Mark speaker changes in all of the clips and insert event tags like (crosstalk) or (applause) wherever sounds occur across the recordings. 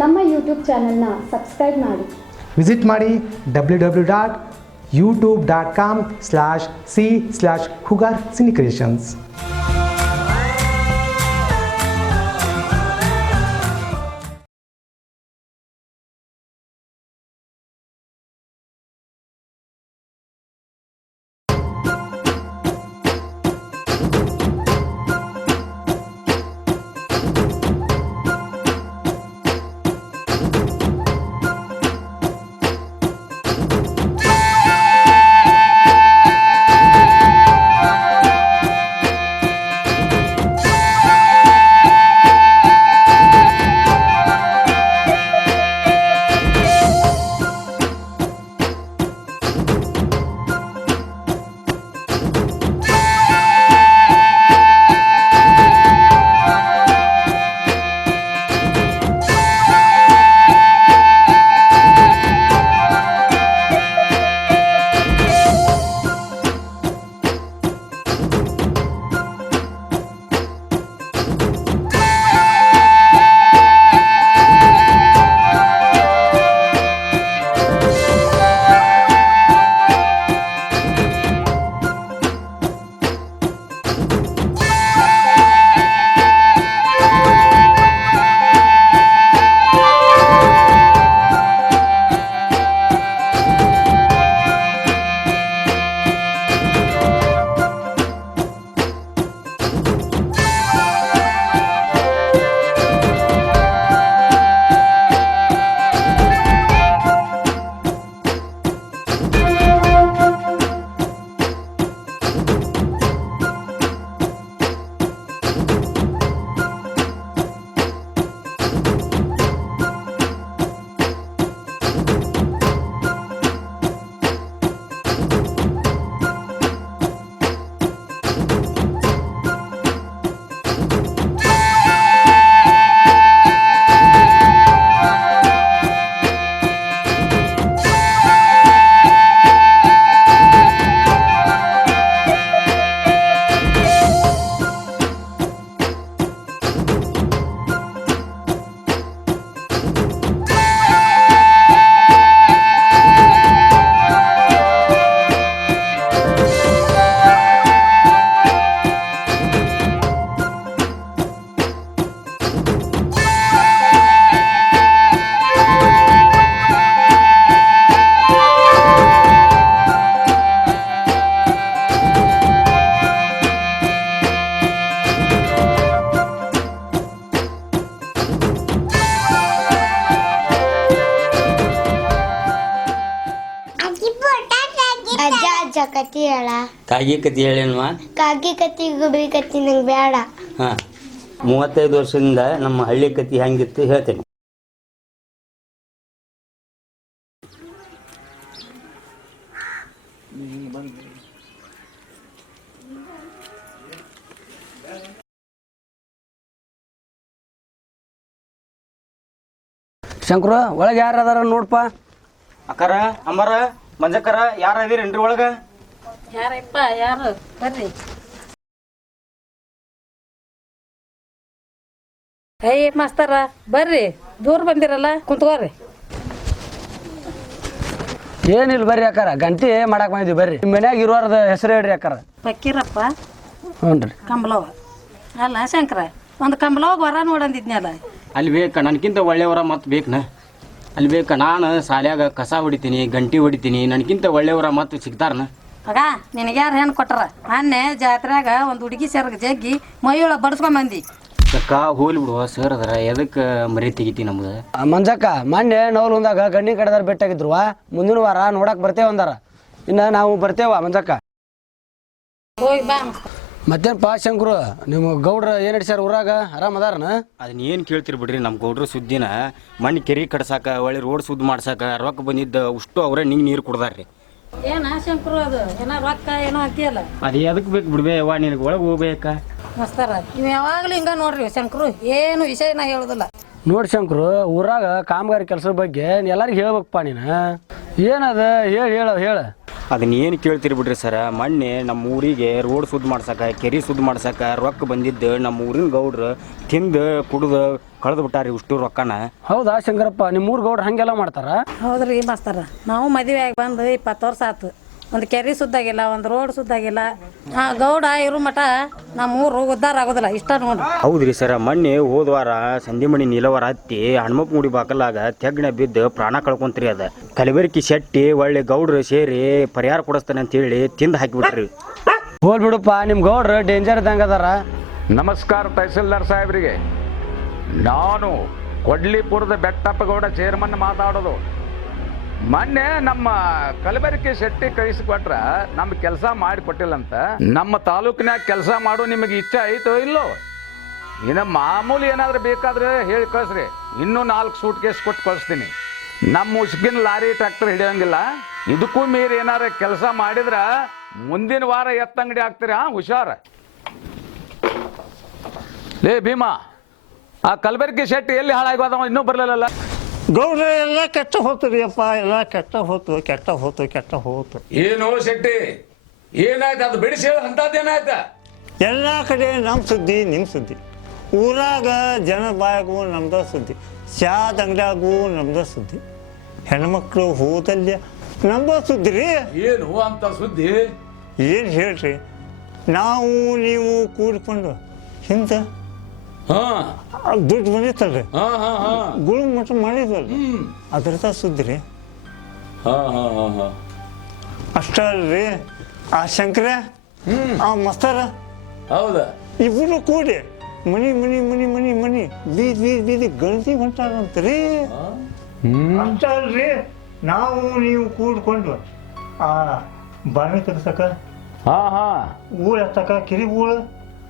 Speaker 1: ನಮ್ಮ ಯೂಟ್ಯೂಬ್ ಚಾನಲ್ನ ಸಬ್ಸ್ಕ್ರೈಬ್ ಮಾಡಿ.
Speaker 2: ವಿಸಿಟ್ ಮಾಡಿ W W dot YouTube dot com slash C slash Hugar cine creations
Speaker 3: ಕಾಗಿ ಕತಿ ಹೇಳೇನ್ವಾ?
Speaker 4: ಕಾಗಿ ಕತಿ ಗುಬಿ ಕತಿ ನಂಗೆ ಬೇಡ.
Speaker 3: ಹಾಂ. ಮೂವತ್ತೈದು ವರ್ಷದಿಂದ ನಮ್ಮ ಹಳ್ಳಿ ಕತಿ ಹೆಂಗಿತ್ತು ಹೇಳ್ತೇನೆ.
Speaker 5: ಶಂಕರ ಒಳಗೆ ಯಾರು ಅದಾರ ನೋಡ್ಪ?
Speaker 6: ಅಕ್ಕಾರ ಅಮ್ಮರ ಮಂಜಕ್ಕರ ಯಾರ ಅದೀರೇನ್ರಿ ಒಳಗ?
Speaker 7: ಯಾರಪ್ಪ ಯಾರು? ಬರ್ರಿ ಅಯ್ಯ ಮಾಸ್ತರ ಬರ್ರಿ. ದೂರ ಬಂದಿರಲ್ಲ ಕುಂತ್ಕೋರಿ
Speaker 5: ಏನಿಲ್ಲ ಬರ್ರಿ ಅಕ್ಕಾರ. ಗಂಟಿ ಮಾಡಕ್ ಬಂದಿದ್ವಿ ಬರ್ರಿ. ನಿಮ್ಮ ಮನ್ಯಾಗ ಇರೋರ್ದ ಹೆಸರು ಹೇಳ್ರಿ ಅಕ್ಕಾರ.
Speaker 7: ಪಕ್ಕೀರಪ್ಪ
Speaker 5: ಹ್ಞೂ ರೀ.
Speaker 7: ಕಂಬಳವ ಅಲ್ಲ ಶಂಕರ ಒಂದು ಕಂಬಳವಾಗ ವರ ನೋಡಂದಿದ್ನಲ್ಲ
Speaker 6: ಅಲ್ಲಿ. ಬೇಕ ನನ್ಕಿಂತ ಒಳ್ಳೆಯವರ ಮತ್ತೆ ಬೇಕನ? ಅಲ್ಲಿ ಬೇಕ ನಾನು ಸಾಲ್ಯಾಗ ಕಸ ಹೊಡಿತೀನಿ ಗಂಟಿ ಹೊಡಿತೀನಿ ನನ್ಕಿಂತ ಒಳ್ಳೆಯವರ ಮತ್ತೆ ಸಿಗ್ತಾರನ?
Speaker 7: ಮಗ ನಿನಗೆ ಯಾರು ಹೆಣ್ಣು ಕೊಟ್ಟಾರ ಅನ್ನೆ ಜಾತ್ರೆಗ ಒಂದು ಹುಡುಗಿ ಸೇರ್ಗ ಜಗ್ಗಿ ಮೈಯೊಳ ಬಡ್ಸ್ಕೊಂಬಂದಿ
Speaker 6: ಅಕ್ಕ ಹೋಲಿ ಬಿಡುವ ಸರ್ ಅದರ ಎದಕ್ಕೆ ಮರಿ ತೆಗಿತಿ ನಮ್ದು
Speaker 5: ಆ, ಮಂಜಕ್ಕ ಮೊನ್ನೆ ನೋಲ್ ಒಂದಾಗ ಕಣ್ಣಿ ಕಡೆದಾರ ಬೆಟ್ಟಾಗಿದ್ರು ಮುಂದಿನ ವಾರ ನೋಡಕ್ ಬರ್ತೇವೆ ಅಂದಾರ. ಇನ್ನ ನಾವು ಬರ್ತೇವ ಮಂಜಕ್ಕ.
Speaker 7: ಮಧ್ಯಾಹ್ನ ಬಾ.
Speaker 5: ಮತ್ತೇನಪ್ಪ ಶಂಕರು ನಿಮ್ಮ ಗೌಡ್ರ ಏನ್ ಹಿಡಿಸ್ಯಾರ ಊರಾಗ? ಆರಾಮ್ ಅದಾರನ?
Speaker 6: ಅದನ್ನ ಏನು ಕೇಳ್ತಿರ್ ಬಿಡ್ರಿ ನಮ್ಮ ಗೌಡ್ರ ಸುದ್ದಿನ. ಮಣ್ಣು ಕೆರೆ ಕಟ್ಸಾಕ ಒಳ್ಳೆ ರೋಡ್ ಸುದ್ದಿ ಮಾಡ್ಸಾಕ ರೊಕ್ಕ ಬಂದಿದ್ದ ಅಷ್ಟು ಅವರೇ ನಿಂಗೆ ನೀರು ಕುಡ್ದಾರ್ರಿ.
Speaker 7: ಏನ ಶಂಕರು ಅದು? ಏನೋ ರೊಕ್ಕ ಏನೋ ಅಂತೀಯಲ್ಲ
Speaker 6: ಅದೇ ಅದಕ್ಕೆ ಬೇಕು ಬಿಡ್ಬೇ ಅವ್ವ ನಿನಗೆ ಒಳಗೆ ಹೋಗ್ಬೇಕ.
Speaker 7: ಮಸ್ತಾರ ನೀವು ಯಾವಾಗಲೂ ಹಿಂಗ ನೋಡ್ರಿ ಶಂಕರು ಏನು ವಿಷಯನ ಹೇಳುದಿಲ್ಲ.
Speaker 5: ನೋಡ್ ಶಂಕರು ಊರಾಗ ಕಾಮಗಾರಿ ಕೆಲಸದ ಬಗ್ಗೆ ಎಲ್ಲರಿಗೂ ಹೇಳ್ಬೇಕಪ್ಪ ನೀನು. ಏನದ? ಹೇಳ ಹೇಳ ಹೇಳ.
Speaker 8: ಅದನ್ನ ಏನು ಕೇಳ್ತೀರಿ ಬಿಡ್ರಿ ಸರ. ಮಣ್ಣೆ ನಮ್ಮ ಊರಿಗೆ ರೋಡ್ ಸುದ್ದಿ ಮಾಡ್ಸಕ್ಕೆ ಕೆರೆ ಸುದ್ದಿ ಮಾಡ್ಸಕ್ಕೆ ರೊಕ್ಕ ಬಂದಿದ್ದು ನಮ್ಮ ಊರಿನ ಗೌಡ್ರು ತಿಂದು ಕುಡ್ದು ಕಳೆದು ಬಿಟ್ಟಾರಿ ಇಷ್ಟು ರೊಕ್ಕನ.
Speaker 5: ಹೌದಾ ಶಂಕರಪ್ಪ? ನಿಮ್ಮ ಊರ್ ಗೌಡ್ರು ಹಂಗೆಲ್ಲ ಮಾಡ್ತಾರ?
Speaker 7: ಹೌದ್ರಿ ಮಾಸ್ತಾರ. ನಾವು ಮದುವೆ ಆಗಿ ಬಂದು ಇಪ್ಪತ್ತು ವರ್ಷ ಆತು. ಒಂದು ಕೆರೆ ಸುದ್ದಾಗಿಲ್ಲ ಒಂದು ರೋಡ್ ಸುದ್ದಾಗಿಲ್ಲ. ಆ ಗೌಡ ಇರು ಮಠ ನಮ್ಮ ಊರು ಉದ್ದಾರ ಆಗೋದಿಲ್ಲ ಇಷ್ಟ ನೋಡ್ರಿ.
Speaker 8: ಹೌದ್ರಿ ಸರ್ ಮೊನ್ನೆ ಹೋದ ವಾರ ಸಂಧಿಮಣಿ ನೀಲವಾರ ಹತ್ತಿ ಹನುಮಪ್ಪ ಗುಡಿ ಬಾಕಲಾಗ ತೆಗ್ನ ಬಿದ್ದು ಪ್ರಾಣ ಕಳ್ಕೊಂತ್ರಿ ಅದ. ಕಲಬೆರಕಿ ಶೆಟ್ಟಿ ಒಳ್ಳೆ ಗೌಡ್ರು ಸೇರಿ ಪರಿಹಾರ ಕೊಡಿಸ್ತಾನೆ ಅಂತೇಳಿ ತಿಂದು ಹಾಕಿಬಿಟ್ರಿ.
Speaker 5: ಹೋಲ್ ಬಿಡಪ್ಪ ನಿಮ್ಮ ಗೌಡ್ರು ಡೇಂಜರ್ ಇದ್ದಂಗೆ ಅದಾರ.
Speaker 9: ನಮಸ್ಕಾರ ತಹಸೀಲ್ದಾರ್ ಸಾಹೇಬ್ರಿಗೆ. ನಾನು ಕೊಡ್ಲಿಪುರದ ಬೆಟ್ಟಪ್ಪ ಗೌಡ ಚೇರ್ಮನ್ ಮಾತಾಡೋದು. ಮೊನ್ನೆ ನಮ್ಮ ಕಲಬೆರಕೆ ಶೆಟ್ಟಿ ಕಳಿಸಿಕೊಟ್ರ ನಮ್ಮ ಕೆಲಸ ಮಾಡಿಕೊಟ್ಟಿಲ್ಲಂತ ನಮ್ಮ ತಾಲೂಕಿನಾಗ ಕೆಲಸ ಮಾಡೋ, ನಿಮಗೆ ಇಚ್ಛೆ ಐತೋ ಇಲ್ಲೋ? ಇನ್ನು ಮಾಮೂಲಿ ಏನಾದ್ರೂ ಬೇಕಾದ್ರೆ ಹೇಳಿ ಕಳಿಸ್ರಿ. ಇನ್ನೂ ನಾಲ್ಕು ಸೂಟ್ ಕೇಸ್ ಕೊಟ್ಟು ಕಳಿಸ್ತೀನಿ. ನಮ್ಮ ಉಸುಕಿನ ಲಾರಿ ಟ್ರ್ಯಾಕ್ಟರ್ ಹಿಡಿಯೋಂಗಿಲ್ಲ. ಇದಕ್ಕೂ ಮೀರಿ ಏನಾರ ಕೆಲಸ ಮಾಡಿದ್ರ ಮುಂದಿನ ವಾರ ಎತ್ತಂಗಡಿ ಹಾಂ ಹುಷಾರ. ಲೇ ಭೀಮಾ, ಆ ಕಲಬೆರಕೆ ಶೆಟ್ಟಿ ಎಲ್ಲಿ ಹಾಳಾಗೋದವ ಇನ್ನೂ ಬರಲಿಲ್ಲಲ್ಲ.
Speaker 10: ಗೌಡ್ರ ಎಲ್ಲ ಕೆಟ್ಟ ಹೋತು ರೀ ಅಪ್ಪ ಎಲ್ಲ ಕೆಟ್ಟ ಹೋತು ಕೆಟ್ಟ ಹೋತು ಕೆಟ್ಟ ಹೋತು
Speaker 9: ಏನು ಶೆಟ್ಟಿ? ಏನಾಯ್ತು? ಅದು ಬಿಡಿಸಿ ಹೇಳ ಅಂತದ್ದೇನಾಯ್ತ
Speaker 10: ಎಲ್ಲ ಕಡೆ ನಮ್ಮ ಸುದ್ದಿ ನಿಮ್ಮ ಸುದ್ದಿ. ಊರಾಗ ಜನ ಬಾಯಾಗೂ ನಮ್ದ ಸುದ್ದಿ. ಚಾದ ಅಂಗಡಿಯಾಗೂ ನಮ್ದ ಸುದ್ದಿ. ಹೆಣ್ಮಕ್ಳು ಹೋದಲ್ಲಿ ನಮ್ದ ಸುದ್ದಿ ರೀ.
Speaker 9: ಏನು ಅಂತ ಸುದ್ದಿ?
Speaker 10: ಏನು ಹೇಳ್ರಿ? ನಾವು ನೀವು ಕೂಡಿಕೊಂಡು ಹಿಂದೆ ದುಡ್ಡು ಬಂದಿತ್ತಲ್ರಿ.
Speaker 9: ಹಾ ಹಾ ಹಾ.
Speaker 10: ಗುಳು ಮಟ್ಟ ಮಾಡಿದ್ವಲ್ರಿ. ಅದ್ರದ ಸುದ್ರಿ ರೀ
Speaker 9: ಹಾ ಹಾ ಹಾ ಹಾ.
Speaker 10: ಅಷ್ಟ ಅಲ್ರಿ. ಆ ಶಂಕರ ಆ ಮಸ್ತಾರ.
Speaker 9: ಹೌದಾ.
Speaker 10: ಇಬ್ರು ಕೂಡಿ ಮನಿ ಮನಿ ಮನಿ ಮನಿ ಮನಿ ಬೀದ್ ಬೀದ್ ಬೀದಿ ಗಣತಿ ಹೊಂಟಾರಂತ್ರಿ. ಅಷ್ಟ ಅಲ್ರಿ. ನಾವು ನೀವು ಕೂಡ್ಕೊಂಡು ಆ ಬಾಣ ತೆಗ್ಸಕ
Speaker 9: ಹಾ ಹಾ.
Speaker 10: ಊಳ ತಕ ಕಿರಿ ಊಳ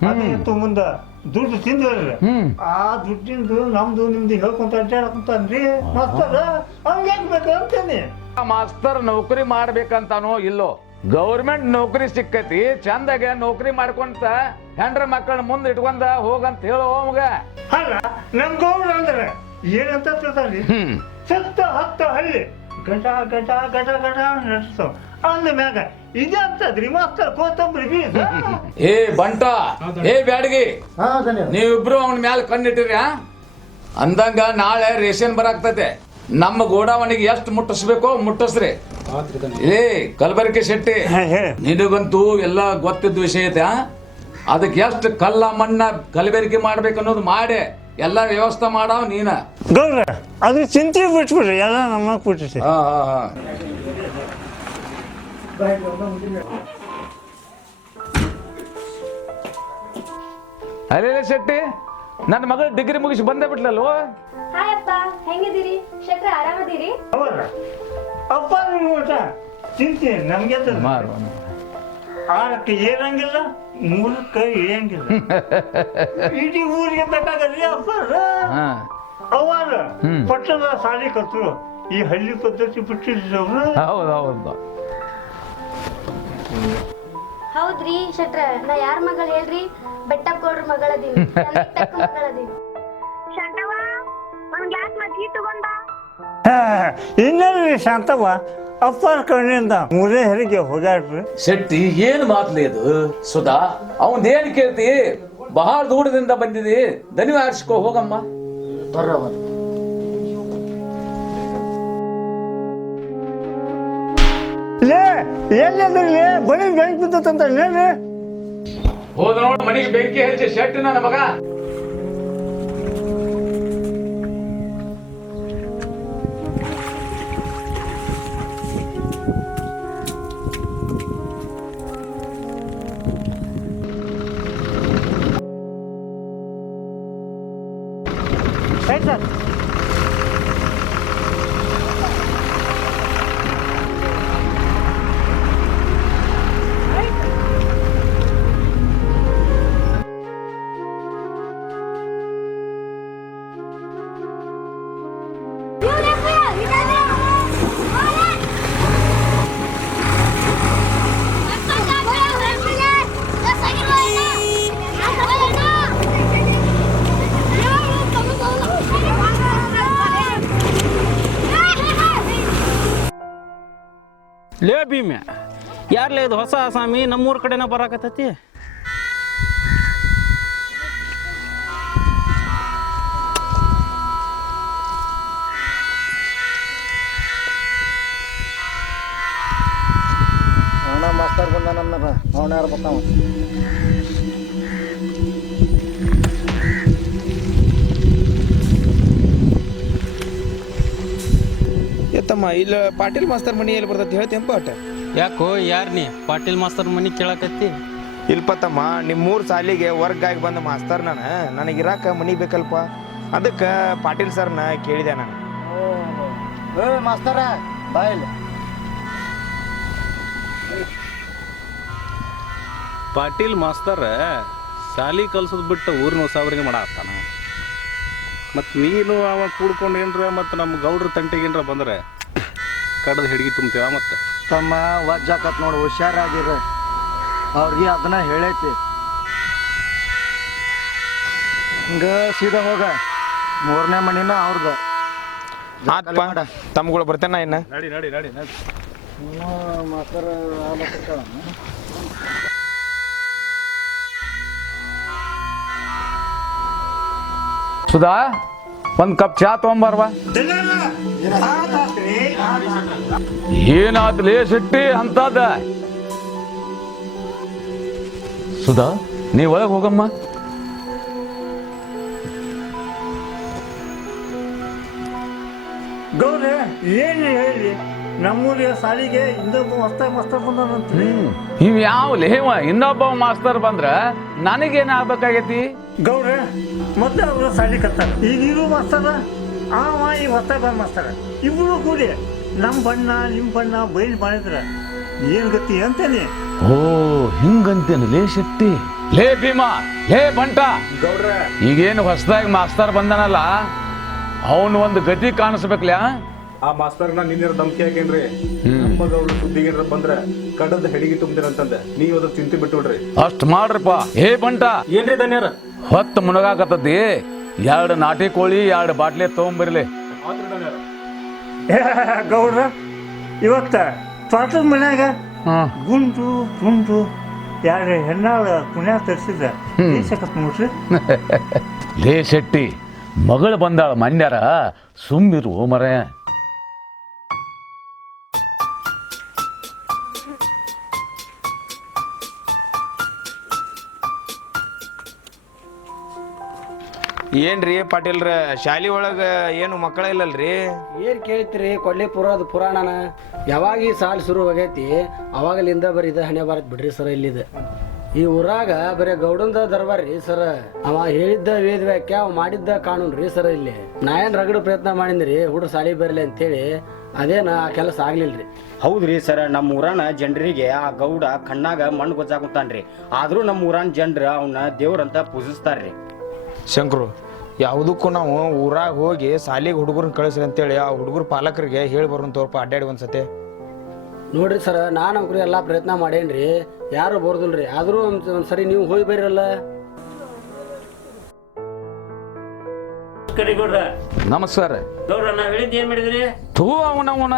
Speaker 10: ಅದೇ ಇತ್ತು ಮುಂದ ದುಡ್ಡು ತಿಂದ್ರಿ ಆ ದುಡ್ಡಿಂದು ನಮ್ದು ನಿಮ್ದು ಹೇಳ್ಕೊಂತ ಅಡ್ಡಾಡ್ಕೊಂತನ್ರಿ ಮಾಸ್ತರ್ ಹಂಗ್ಯಾಕ್ ಬೇಕು ಅಂತೇನಿ.
Speaker 9: ಆ ಮಾಸ್ತರ್ ನೌಕರಿ ಮಾಡ್ಬೇಕಂತಾನೋ ಇಲ್ಲೋ? ಗೌರ್ಮೆಂಟ್ ನೌಕರಿ ಸಿಕ್ಕತಿ ಚಂದಾಗೆ ನೌಕರಿ ಮಾಡ್ಕೊಂತ ಹೆಂಡ್ರ ಮಕ್ಕಳ ಮುಂದೆ ಇಟ್ಕೊಂಡ ಹೋಗಂತ ಹೇಳೋ ಮಗ
Speaker 10: ಅಲ್ಲ ನಮ್ ಗೌಡ್ರ ಅಂದ್ರೆ ಏನಂತ ತಿಳ್ತಾರ್ರಿ
Speaker 9: ಹ್ಮ್.
Speaker 10: ಸತ್ತ ಹತ್ತ ಹಳ್ಳಿ. ಗಟ ಗಟ ಗಟ ಗಟ ನಡ್ಸೋ. ಅಂದ ಮ್ಯಾಗ ಇದೇ ಅಂತದ್ರಿ ಮಾಸ್ತರ್ ಕೋತಂಬರಿ ಬೀಜ?
Speaker 9: ಏ ಬಂಟ ಏ ಬ್ಯಾಡಗಿ. ನೀವಿಬ್ರು ಅವನ ಮ್ಯಾಲ ಕಣ್ಣಿಟ್ಟಿರಿ ಆ? ಅಂದಂಗ ನಾಳೆ ರೇಷನ್ ಬರಾಕ್ತತೆ. ನಮ್ಮ ಗೋಡಾವಣಿಗೆ ಎಷ್ಟು ಮುಟ್ಟಿಸ್ಬೇಕೋ ಮುಟ್ಟಸ್ರಿ. ಏ ಕಲಬೆರಕೆ ಶೆಟ್ಟಿ
Speaker 10: ಹಾ.
Speaker 9: ನಿನಗಂತೂ ಎಲ್ಲ ಗೊತ್ತಿದ್ದ ವಿಷಯ ಐತೆ ಆ? ಅದಕ್ಕೆ ಎಷ್ಟು ಕಲ್ಲ ಮಣ್ಣ ಕಲಬೆರಕೆ ಮಾಡ್ಬೇಕು ಅನ್ನೋದು ಮಾಡಿ. ಎಲ್ಲ ವ್ಯವಸ್ಥೆ ಮಾಡಾವ್ ನೀನ.
Speaker 10: ಗೌಡ್ರ ಅದು ಚಿಂತೆ ಬಿಟ್ಬಿಡ್ರಿ ಎಲ್ಲ ನಮ್ಮ
Speaker 9: ಹಾ ಹಾ ಹಾ. ಅರೇ ಶೆಟ್ಟಿ? ನನ್ನ ಮಗಳು ಡಿಗ್ರಿ ಮುಗಿಸಿ ಬಂದೇ ಬಿಟ್ಲಲ್ವ?
Speaker 1: ಹಾಯ್ ಅಪ್ಪ ಹೆಂಗಿದ್ದೀರಿ? ಶೆಟ್ರ ಆರಾಮದಿರಿ?
Speaker 10: ಅಪ್ಪ ನೀವು ಊಟ? ಚಿಂತೆ ನಮ್ಗೆ ಆರಕ್ಕೆ ಏರಂಗಿಲ್ಲ ಮೂರಕ್ಕೆ ಇಳಿಯಂಗಿಲ್ಲ (laughs) ಇಡೀ ಊರಿಗೆ ಬೇಕಾಗಲ್ಲ ಅಪ್ಪ
Speaker 9: ಹಾ.
Speaker 10: ಅವಾರ ಪಟ್ಟದ ಸಾಲಿ ಕತ್ರು ಈ ಹಳ್ಳಿ ಪದ್ಧತಿ ಬಿಟ್ಟಿದ್ರು
Speaker 9: ಹೌದು ಹೌದು.
Speaker 1: ಹೌದ್ರಿ ಶೆಟ್ರ ನಾ ಯಾರ ಮಗಳ ಹೇಳ್ರಿ? ಬೆಟ್ಟ ಗೌಡ್ರ ಮಗಳದೀನಿ ಮಗಳದೀನಿ
Speaker 10: ಇನ್ನೇನ್ರಿ ಶಾಂತವ್ವ? ಅಪ್ಪರ್ ಕಣ್ಣಿಂದ ಮೂರೇ ಹೆರಿಗೆ ಹೋಗ್ಯಾಡ್ರಿ
Speaker 9: ಶೆಟ್ಟಿ ಏನು ಮಾತ್ಲಿ ಅದು ಸುಧಾ ಅವನ್ದೇನು ಕೇಳ್ತಿ? ಬಹಳ ದೂರದಿಂದ ಬಂದಿದಿ. ದನಿ ಆರಿಸ್ಕೋ ಹೋಗಮ್ಮ.
Speaker 10: ಲೇ ಎಲ್ಲದ್ರಿ ಬರೀ ಬೆಂಕಿ ಬಿದ್ದತ್ತಂತ ನೇನ್ರಿ
Speaker 9: ಹೋದ ನೋಡಿ ಮನೆಗೆ ಬೆಂಕಿ ಹಚ್ಚಿ ಶೆಟ್ಟಿ ನನ್ನ ಮಗ
Speaker 11: ಯಾರ್ಲೇ ಇದು ಹೊಸ ಸ್ವಾಮಿ ನಮ್ಮೂರ ಕಡೆನ ಬರಾಕತ್ತೈತಿ.
Speaker 5: ಅವನ ಮಾಸ್ತರ್ ಬಂದ ಅವನ ಯಾರು ಬರ್ತಾವ
Speaker 12: ಎತ್ತಮ್ಮ ಇಲ್ಲ ಪಾಟೀಲ್ ಮಾಸ್ತರ್ ಮನಿ ಎಲ್ಲಿ ಬರ್ತೈತಿ ಹೇಳ್ತೇನೆ ಅಟ್ಟ
Speaker 11: ಯಾಕೋ ಯಾರ್ ನೀ? ಪಾಟೀಲ್ ಮಾಸ್ತರ್ ಮನಿ ಕೇಳಕತ್ತಿ.
Speaker 12: ಇಲ್ಪತ್ತಮ್ಮ ನಿಮ್ಮೂರ್ ಸಾಲಿಗೆ ವರ್ಕ್ ಆಗಿ ಬಂದ ಮಾಸ್ತರ್ ನಾನು ನನಗೆ ಇರಾಕ ಮನಿ ಬೇಕಲ್ಪ? ಅದಕ್ಕೆ ಪಾಟೀಲ್ ಸರ್ನ ಕೇಳಿದೆ ನಾನು.
Speaker 5: ಏ ಮಾಸ್ತರ ಬಾಯಿಲ್
Speaker 11: ಪಾಟೀಲ್ ಮಾಸ್ತರ್ ಶಾಲಿ ಕಲ್ಸೋದ್ ಬಿಟ್ಟು ಊರಿನ ಹೊಸಾವರಿಗೆ ಮಾಡತ್ತಾನ ಮತ್ತು ನೀನು ಅವ ಕೂಡ್ಕೊಂಡು ಏನ್ರ ಮತ್ತು ನಮ್ಮ ಗೌಡ್ರ ತಂಟಿಗೇನರ ಬಂದ್ರೆ ಕಡ್ದು ಹಿಡಿಗಿ ತುಂಬ್ತೇವ ಮತ್ತೆ?
Speaker 5: ತಮ್ಮ ವಜ್ಜಾಕತ್ ನೋಡಿ ಹುಷಾರಾಗಿರ ಅವ್ರಿಗೆ ಅದನ್ನ ಹೇಳೈತಿ. ಹಿಂಗ ಸೀದಾ ಹೋಗ. ಮೂರನೇ ಮನಿನ ಅವ್ರದ.
Speaker 12: ಆತ್ಪ ತಮ್ಗಳು ಬರ್ತೇನ ಇನ್ನ?
Speaker 11: ನಡಿ ನಡಿ ನಡಿ ನಡಿ.
Speaker 5: ಮಾಸ್ತರ
Speaker 9: ಸುಧಾ ಒಂದು ಕಪ್ ಚಾ ತೊಗೊಂಬಾರ್ವಾ? ಏನಾದ್ಲೇ ಸಿಟ್ಟಿ ಅಂತದ. ಸುಧಾ ನೀ ಒಳಗೆ ಹೋಗಮ್ಮ.
Speaker 10: ಗೌರ ಏನು ಹೇಳಿ ನಮ್ಮೂರಿಗೆ ಸಾಲಿಗೆ ಇನ್ನೊಬ್ಬ ಹೊಸ್ತಾಗ ಮಾಸ್ತರ್ ಬಂದ್ರಿ
Speaker 9: ಇವ್ ಯಾವ ಲೇವ? ಇನ್ನೊಬ್ಬ ಮಾಸ್ತರ್ ಬಂದ್ರ ನನಗೇನ ಆಗ್ಬೇಕಾಗೈತಿ?
Speaker 10: ಗೌರ ಮೊದ್ಲು ಅವರು ಸಾಲಿ ಕತ್ತಾರ ಈಗ ಇರು ಮಾಸ್ತರ ಆ ಈ ಹೊಸ್ತಾಗ ಬಂದ ಮಾಸ್ತರ ಇಬ್ರು ಕೂಡಿ ನಮ್ಮ ಬಣ್ಣ ನಿಮ್ಮ ಬಣ್ಣ ಬೈಲ್ ಮಾಡಿದ್ರ ಏನು ಗತಿ ಅಂತೇನಿ?
Speaker 9: ಓ ಹಿಂಗಂತೇನು ಲೇ ಶೆಟ್ಟಿ. ಲೇ ಭೀಮಾ ಲೇ ಬಂಟ. ಈಗೇನು ಹೊಸದಾಗಿ ಮಾಸ್ತರ್ ಬಂದನಲ್ಲ? ಅವನು ಒಂದು ಗತಿ ಕಾಣಿಸ್ಬೇಕಲ್ಲ
Speaker 13: ಆ? ಮಾಸ್ತರ್ನ ನಿನ್ನೆ ಧಮಕಿ ಹಾಕೇನ್ರಿ? ನಮ್ಮ ಗೌಡ್ರು ಸುದ್ದಿಗೇನ್ರ ಬಂದ್ರ ಕಡದ ಹೆಡಿಗೆ ತುಂಬ್ತೀರಂತಂದ ನೀವು ಅದ್ರ ಚಿಂತೆ ಬಿಟ್ಟು ಬಿಡ್ರಿ
Speaker 9: ಅಷ್ಟ್ ಮಾಡ್ರಪ್ಪ. ಏ ಬಂಟ.
Speaker 11: ಏನ್ರಿ ಧನ್ಯರ?
Speaker 9: ಹೊತ್ತು ಮುನಗಾಕತ್ತದ್ದಿ ಎರಡು ನಾಟಿ ಕೋಳಿ ಎರಡು ಬಾಟ್ಲಿ ತಗೊಂಬರ್ಲಿ. (laughs)
Speaker 10: ಗೌಡ್ರ ಇವತ್ತ ತೋಟದ ಮನ್ಯಾಗ ಗುಂಡು ಗುಂಡು ಎರಡು ಹೆಣ್ಣಾಳ ಪುಣ್ಯ ತರಿಸಿದ ಸಕತ್ ನೋಡ್ರಿ? (laughs)
Speaker 9: ಲೇ ಶೆಟ್ಟಿ ಮಗಳು ಬಂದಾಳ ಮನ್ಯಾರ ಸುಮ್ಮಿರು ಮರ.
Speaker 12: ಏನ್ರಿ ಪಾಟೀಲ್ರ? ಶಾಲಿ ಒಳಗ ಏನು ಮಕ್ಕಳ ಇಲ್ಲಲ್ರಿ?
Speaker 5: ಏನ್ ಕೇಳ್ತೀರಿ? ಕೊಡ್ಲಿಪುರ ಅದು ಪುರಾಣನ. ಯಾವಾಗ ಈ ಸಾಲ್ ಶುರು ಆಗೈತಿ? ಅವಾಗಲಿಂದ ಬರೀ ಇದ ಹಣೆ ಬಾರತ್ ಬಿಡ್ರಿ ಸರ್ ಇಲ್ಲಿದ. ಈ ಊರಾಗ ಬರೀ ಗೌಡಂದ ದರ್ಬಾರ್ ರೀ ಸರ್. ಅವ ಹೇಳಿದ್ದ ವೇದ ವ್ಯಾಖ್ಯ ಅವ ಮಾಡಿದ್ದ ಕಾನೂನು ರೀ ಸರ್ ಇಲ್ಲಿ. ನಾ ಏನ್ ರಗಡ ಪ್ರಯತ್ನ ಮಾಡಿದ್ರಿ ಹುಡು ಸಾಲಿ ಬರಲಿ ಅಂತೇಳಿ ಅದೇನ ಆ ಕೆಲಸ ಆಗ್ಲಿಲ್ರಿ.
Speaker 8: ಹೌದ್ರಿ ಸರ್ ನಮ್ಮ ಊರಾನ ಜನರಿಗೆ ಆ ಗೌಡ ಕಣ್ಣಾಗ ಮಣ್ಣು ಗೊತ್ತಾಗುತ್ತಾನ್ರಿ ಆದ್ರೂ ನಮ್ಮ ಊರಾನ ಜನರು ಅವನ್ನ ದೇವ್ರಂತ ಪೂಜಿಸ್ತಾರ್ರಿ.
Speaker 12: ಶಂಕರು ಯಾವುದಕ್ಕೂ ನಾವು ಊರಾಗ ಹೋಗಿ ಸಾಲಿಗೆ ಹುಡುಗರನ್ನ ಕಳಿಸ್ರಿ ಅಂತೇಳಿ ಆ ಹುಡುಗರು ಪಾಲಕರಿಗೆ ಹೇಳಿ ಬರೋಣ ತೋರ್ಪ ಅಡ್ಡಾಡಿ ಒಂದ್ಸತಿ
Speaker 5: ನೋಡ್ರಿ ಸರ್ ನಾನು ಅವ್ರಿ ಎಲ್ಲಾ ಪ್ರಯತ್ನ ಮಾಡೇನ್ರಿ ಯಾರು ಬರ್ದಿಲ್ರಿ ಆದರೂ ಒಂದು ಒಂದ್ಸರಿ ನೀವು ಹೋಗಿ ಬರೀರಲ್ಲ
Speaker 9: ನಮಸ್ಕಾರ.
Speaker 11: ಗೌಡ್ರ ನಾವ್ ಹೇಳಿದ್ ಏನ್ ಮಾಡಿದ್ರಿ?
Speaker 9: ಥೂ ಅವನವನ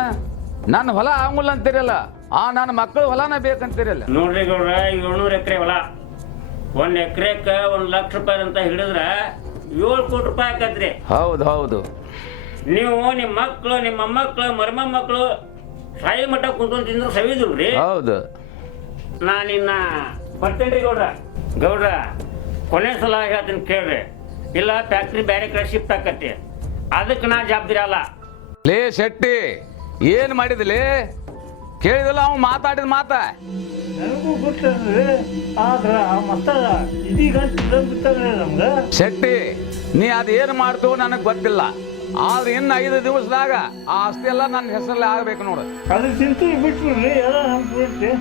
Speaker 9: ನನ್ನ ಹೊಲ ಆಗುಲ್ಲ ಅಂತೀರಲ್ಲ ಆ ನನ್ನ ಮಕ್ಕಳು ಹೊಲನ ಬೇಕಂತೀರಲ್ಲ.
Speaker 11: ನೋಡ್ರಿ ಗೌಡ್ರ ಏಳ್ನೂರು ಎಕರೆ ಹೊಲ. ಒಂದ್ ಎಕರೆಕ ಒಂದು ಲಕ್ಷ ರೂಪಾಯಿ ಅಂತ ಹಿಡಿದ್ರೆ ಏಳು ಕೋಟಿ ರೂಪಾಯಿ ಆಕತ್ರಿ.
Speaker 9: ಹೌದು ಹೌದು.
Speaker 11: ನೀವು ನಿಮ್ಮ ಮಕ್ಕಳು ನಿಮ್ಮ ಮೊಮ್ಮಕ್ಕಳು ಮರಿಮಕ್ಕಳು ಸಾಯಿ ಮಠ ಕುಂತ್ಕೊಂಡು ತಿಂದ್ರೆ ರೀ
Speaker 9: ಹೌದು.
Speaker 11: ನಾನಿನ್ನ ರೀ ಗೌಡ್ರ. ಗೌಡ್ರ ಕೊನೆ ಸಲ ಹೇಳ್ತೀನಿ ಕೇಳ್ರಿ. ಇಲ್ಲ ಫ್ಯಾಕ್ಟ್ರಿ ಬೇರೆ ಕಡೆ ಶಿಫ್ಟ್ ಆಕತಿ ಅದಕ್ಕೆ ನಾ ಜವಾಬ್ದಾರಿ ಅಲ್ಲ.
Speaker 9: ಲೇ ಶೆಟ್ಟಿ ಏನು ಮಾಡಿದ್ಲಿ? ಕೇಳಿದಲ್ಲ ಅವ್ನು ಮಾತಾಡಿದ ಮಾತ.
Speaker 10: ನನಗೂ ಗೊತ್ತಂದ್ರೆ ಆದ್ರ ಆ ಮಸ್ತಾಗ ಇದೀಗ ಬಿಡ್ತಾನೆ ನಮ್ಗೆ.
Speaker 9: ಶೆಟ್ಟಿ ನೀ ಅದೇನ್ ಮಾಡ್ತು ನನಗೆ ಗೊತ್ತಿಲ್ಲ. ಆದ್ರೆ ಇನ್ನು ಐದು ದಿವಸದಾಗ ಆ ಆಸ್ತಿ ಎಲ್ಲ ನನ್ನ ಹೆಸರಲ್ಲಿ ಆಗ್ಬೇಕು ನೋಡು.
Speaker 10: ಅದ್ರ ಚಿಂತೆ ಬಿಟ್ಬಿಡ್ರಿ ಎಲ್ಲ ನಮ್ಗೆ ಬಿಡುತ್ತೆ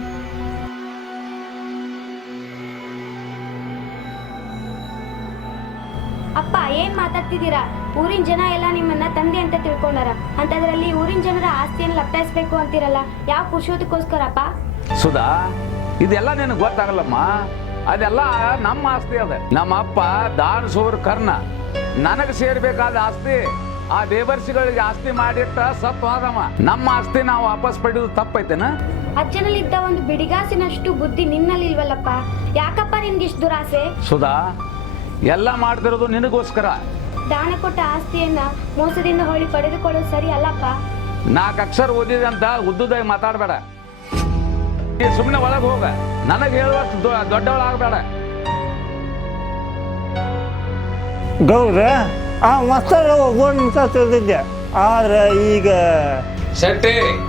Speaker 1: ಅಪ್ಪ ಏನ್ ಮಾತಾಡ್ತಿದ್ದೀರಾ? ಊರಿನ ಜನ ಎಲ್ಲ ನಿಮ್ಮನ್ನ ತಂದೆ ಅಂತ ತಿಳ್ಕೊಂಡಾರ. ಅಂತದ್ರಲ್ಲಿ ಊರಿನ ಜನರ ಆಸ್ತಿಯನ್ನು ಲಪ್ಟಾಯಿಸ್ಬೇಕು ಅಂತಿರಲ್ಲ ಯಾವ ಪುರುಷೋದಕ್ಕೋಸ್ಕರಪ್ಪ
Speaker 9: ಸುಧಾ ಇದೆಲ್ಲ ನಿನಗೆ ಗೊತ್ತಾಗಲ್ಲಮ್ಮ? ಅದೆಲ್ಲ ನಮ್ಮ ಆಸ್ತಿ ಅದ. ನಮ್ಮ ಅಪ್ಪ ದಾನಸೋರ್ ಕರ್ಣ. ನನಗೆ ಸೇರ್ಬೇಕಾದ ಆಸ್ತಿ ಆ ದೇವರ್ಷಿಗಳಿಗೆ ಆಸ್ತಿ ಮಾಡಿಟ್ಟ ಸತ್ವಾದಮ್ಮ ನಮ್ಮ ಆಸ್ತಿ ನಾವು ವಾಪಸ್ ಪಡೆಯೋದು ತಪ್ಪೈತೆನ?
Speaker 1: ಅಜ್ಜನಲ್ಲಿದ್ದ ಒಂದು ಬಿಡಿಗಾಸಿನಷ್ಟು ಬುದ್ಧಿ ನಿನ್ನಲ್ಲಿ ಇಲ್ವಲ್ಲಪ್ಪ ಯಾಕಪ್ಪ ನಿನ್ಗಿಷ್ಟು ದುರಾಸೆ?
Speaker 9: ಸುಧಾ ಎಲ್ಲ ಮಾಡ್ತಿರೋದು ನಿನಗೋಸ್ಕರ.
Speaker 1: ದಾನ ಕೊಟ್ಟ ಆಸ್ತಿಯನ್ನ ಮೋಸದಿಂದ ಹೊಳಿ ಪಡೆದುಕೊಳ್ಳೋದು ಸರಿ ಅಲ್ಲಪ್ಪ
Speaker 9: ನಾಲ್ಕು ಅಕ್ಷರ ಓದಿದೆ ಅಂತ ಉದ್ದುದಾಗಿ ಮಾತಾಡಬೇಡ. ಸುಮ್ಮನೆ ಒಳಗೆ ಹೋಗ. ನನಗೆ ಹೇಳುವಷ್ಟು ದೊ- ದೊಡ್ಡವಳಾಗಬೇಡ.
Speaker 10: ಗೌರ ಆ ಮಸ್ತರ ಒಬ್ಬ ತಿಳಿದಿದ್ದೆ. ಆದ್ರೆ ಈಗ
Speaker 9: ಶೆಟ್ಟಿ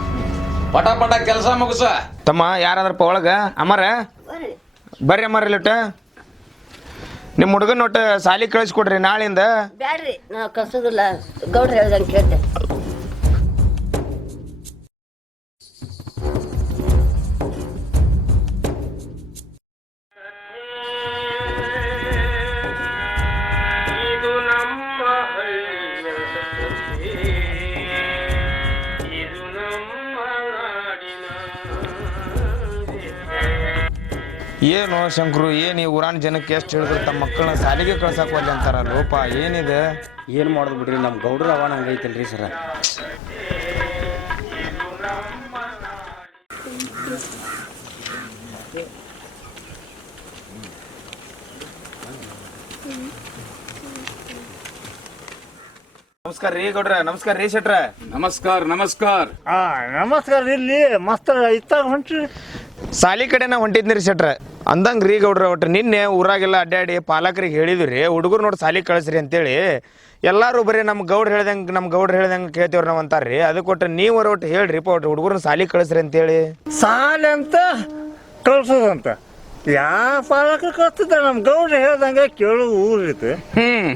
Speaker 9: ಪಟ ಪಟ ಕೆಲಸ ಮುಗಿಸ.
Speaker 12: ತಮ್ಮ ಯಾರಾದ್ರಪ್ಪ ಒಳಗ? ಅಮರ ಬರ್ರಿ ಅಮರ ಇಲ್ಲಿಟ ನಿಮ್ಮ ಹುಡುಗನ ಒಟ್ಟು ಸಾಲಿ ಕಳಿಸ್ಕೊಡ್ರಿ ನಾಳಿಂದ.
Speaker 3: ಬ್ಯಾಡ್ರಿ ನಾವು ಕಳ್ಸೋದಿಲ್ಲ. ಗೌಡ್ರಿ ಹೇಳ್ದಂಗೆ ಕೇಳ್ತೆ
Speaker 12: ಏನು ಶಂಕರು ಏನು ಈ ಊರಾನ್ ಜನಕ್ಕೆ ಎಷ್ಟು ಹೇಳಿದ್ರು ತಮ್ಮ ಮಕ್ಕಳನ್ನ ಸಾಲಿಗೆ ಕಳ್ಸಕ್ ಒಲ್ಲೆ ಅಂತಾರ? ಲೋಪ ಏನಿದೆ?
Speaker 8: ಏನು ಮಾಡೋದು ಬಿಡ್ರಿ ನಮ್ಮ ಗೌಡ್ರ ಅವನ ಹಂಗೈತಲ್ರಿ ಸರ.
Speaker 12: ನಮಸ್ಕಾರ ರೀ ಗೌಡ್ರ ನಮಸ್ಕಾರ ರೀ ಶೆಟ್ರ.
Speaker 9: ನಮಸ್ಕಾರ ನಮಸ್ಕಾರ.
Speaker 10: ಆ ನಮಸ್ಕಾರ ಇಲ್ಲಿ ಮಸ್ತರ ಇತ್ತಾಗ ಹೊಂಟ್ರಿ.
Speaker 12: ಸಾಲಿ ಕಡೆನ ಹೊಂಟಿದ್ನಿ ರೀ ಶೆಟ್ರ. ಅಂದಂಗ ರೀ ಗೌಡ್ರ ಒಟ್ಟು ನಿನ್ನೆ ಊರಾಗೆಲ್ಲ ಅಡ್ಡಾಡಿ ಪಾಲಕರಿಗೆ ಹೇಳಿದ್ವಿ ರೀ ಹುಡುಗರು ನೋಡಿ ಸಾಲಿ ಕಳಿಸ್ರಿ ಅಂತೇಳಿ. ಎಲ್ಲರೂ ಬರೀ ನಮ್ಮ ಗೌಡ್ರು ಹೇಳ್ದಂಗೆ ನಮ್ಮ ಗೌಡ್ರು ಹೇಳ್ದಂಗೆ ಕೇಳ್ತೇವ್ರಿ ನಾವು ಅಂತಾರ್ರಿ. ಅದಕ್ಕೆ ಒಟ್ಟು ನೀವು ಒಟ್ಟು ಹೇಳ್ರಿ ಒಟ್ಟು ಹುಡುಗರನ್ನ ಸಾಲಿ ಕಳಿಸ್ರಿ ಅಂತೇಳಿ.
Speaker 10: ಸಾಲಿ ಅಂತ ಕಳ್ಸೋದಂತ. ಯಾವ ಪಾಲಕರು ಕಳಿಸ್ತಿದ್ದ ನಮ್ಮ ಗೌಡ್ರು ಹೇಳ್ದಂಗೆ ಕೇಳೋ ಊರಿತ್ತು
Speaker 9: ಹ್ಮ್.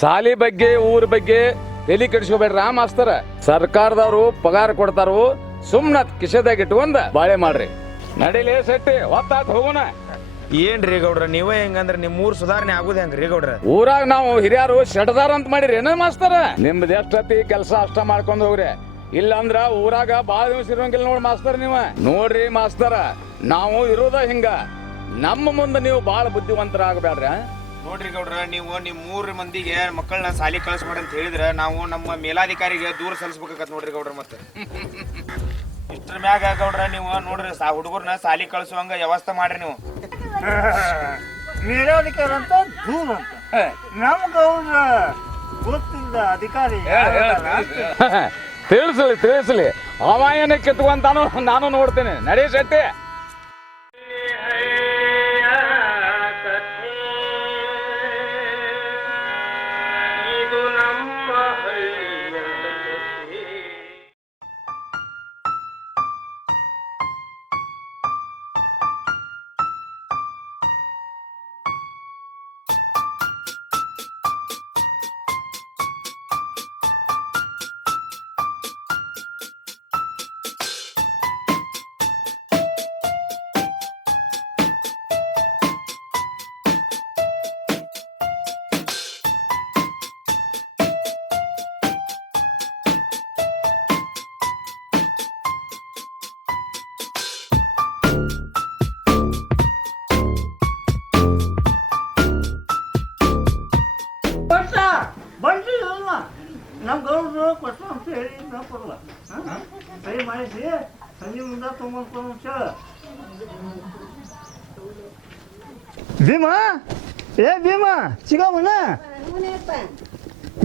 Speaker 9: ಸಾಲಿ ಬಗ್ಗೆ ಊರ ಬಗ್ಗೆ ತಲೆ ಕೆಡಿಸ್ಕೋಬೇಡ್ರ ಮಾಸ್ತರ? ಸರ್ಕಾರದವರು ಪಗಾರ ಕೊಡ್ತಾರು? ಸುಮ್ನ ಕಿಸೆದಾಗ ಇಟ್ಕೊಂಡ ಬಾಳೆ ಮಾಡ್ರಿ. ನಡಿಲೇ ಸೆಟ್ಟಿ ಹೊತ್ತಾತ್ ಹೋಗೋಣ
Speaker 12: ಏನ್ರಿ ಗೌಡ್ರ ನೀವೇ ಹೆಂಗಂದ್ರೆ ನಿಮ್ಮ ಊರ್ ಸುಧಾರಣೆ ಆಗುದ ಹೆಂಗ್ರಿ ಗೌಡ್ರ
Speaker 9: ಊರಾಗ ನಾವು ಹಿರಿಯರು ಶೆಟದಾರ ಅಂತ ಮಾಡಿರಿ ಏನ ಮಾಸ್ತರ? ನಿಮ್ದು ಎಷ್ಟತಿ ಕೆಲಸ ಅಷ್ಟ ಮಾಡ್ಕೊಂಡ್ ಹೋಗ್ರಿ. ಇಲ್ಲಂದ್ರ ಊರಾಗ ಬಾಳ ದಿವಸ ಇರೋಂಗಿಲ್ಲ ನೋಡ್ ಮಾಸ್ತರ್ ನೀವ. ನೋಡ್ರಿ ಮಾಸ್ತರ ನಾವು ಇರೋದ ಹಿಂಗ. ನಮ್ಮ ಮುಂದೆ ನೀವು ಬಾಳ ಬುದ್ಧಿವಂತರ ಆಗಬೇಡ್ರಿ?
Speaker 12: ನೋಡ್ರಿ ಗೌಡ್ರ ನೀವು ನಿಮ್ಮ ಮೂರು ಮಂದಿಗೆ ಮಕ್ಕಳನ್ನ ಸಾಲಿ ಕಳಿಸ್ಬೇಡ ಅಂತ ಹೇಳಿದ್ರೆ ನಾವು ನಮ್ಮ ಮೇಲಾಧಿಕಾರಿಗೆ ದೂರ ಸಲ್ಲಿಸ್ಬೇಕಾಗತ್ತೆ ನೋಡ್ರಿ ಗೌಡ್ರ ಮತ್ತೆ. ಇಷ್ಟ್ರ ಮ್ಯಾಗ ಗೌಡ್ರ ನೀವು ನೋಡ್ರಿ ಸಾ ಹುಡುಗರ್ನ ಸಾಲಿ ಕಳಿಸುವಂಗ ವ್ಯವಸ್ಥೆ ಮಾಡ್ರಿ ನೀವು.
Speaker 10: ಮೇಲಾಧಿಕಾರಿ ಅಂತ ದೂರ ಅಂತ. ನಮ್ಮ ಗೌಡ್ರ ಗೊತ್ತಿಲ್ಲ ಅಧಿಕಾರಿ
Speaker 9: ತಿಳಿಸಲಿ ತಿಳಿಸಲಿ. ಅವ ಏನಕ್ಕೆ ಕಿತ್ಕೊಂತಾನು ನಾನು ನೋಡ್ತೇನೆ. ನಡೆಯ ಶೆಟ್ಟಿ